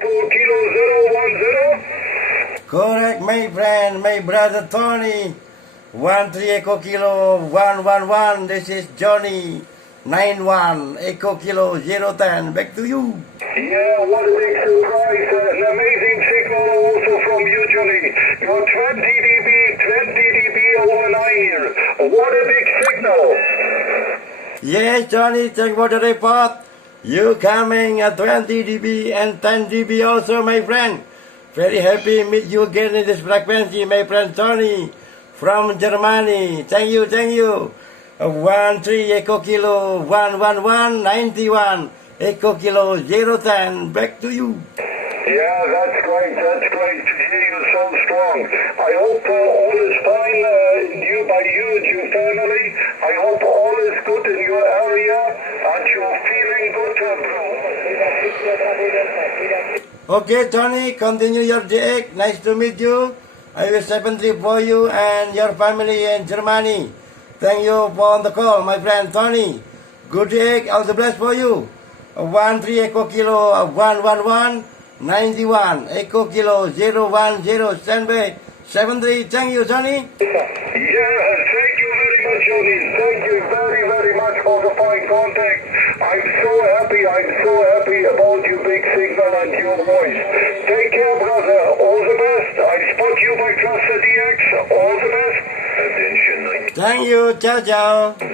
Kilo 010. Correct, my friend, my brother Tony. 13 Echo Kilo 111. This is Johnny. 91 Echo Kilo 010. Back to you. Yeah, what a big surprise. An amazing signal also from you, Johnny. You're 20 dB over 9 here. What a big signal. Yes, Johnny, thank you for the report. You coming at 20 dB and 10 dB also, my friend. Very happy meet you again in this frequency, my friend Tony from Germany. Thank you, thank you. 13 Echo Kilo 111 91 Echo Kilo 010. Back to you. Yeah, that's great to hear you so strong. I hope all is fine by you and your family. I hope all is good in your area and you're feeling good, bro. Okay, Tony, continue your DX. Nice to meet you. I wish heavenly for you and your family in Germany. Thank you for the call, my friend Tony. Good DX, all the best for you. 13 Echo Kilo 111 91 Echo Kilo 010 standby 73. Thank you, Tony. Yeah, thank you very much, Johnny. Thank you very much for the fine contact. I'm so happy about your big signal and your voice. Take care, brother. All the best. I spot you by Cluster DX. All the best. Attention. Thank you. Ciao, ciao.